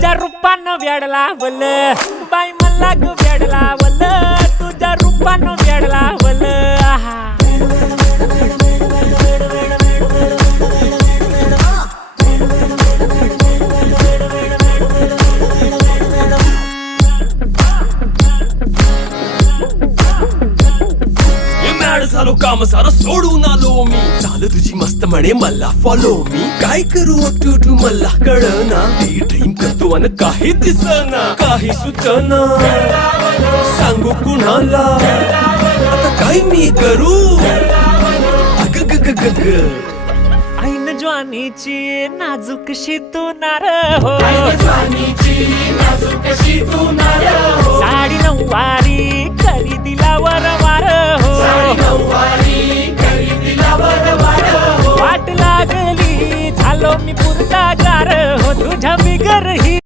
तुझ्या रूपानं वेड लावल बाई मला ग वेड लावल तुझ्या रूपानं वेड लावल आहा झालो काम सारं सोडून आलो मी चाल तुझी मस्त म्हणे मला फॉलो मी काय करू टू मला कळना ती ड्रीम करतो अन काही दिसना काही सुचना सांगू कुणाला आता काय मी करू अग ग ग ग ग ऐन ज्वानीची नाजूकशी तू नार हो साडी नऊवारी करी दिला वरवार हो वाट लागली झालो मी पुरता गार हो तुझ्या बिगर ही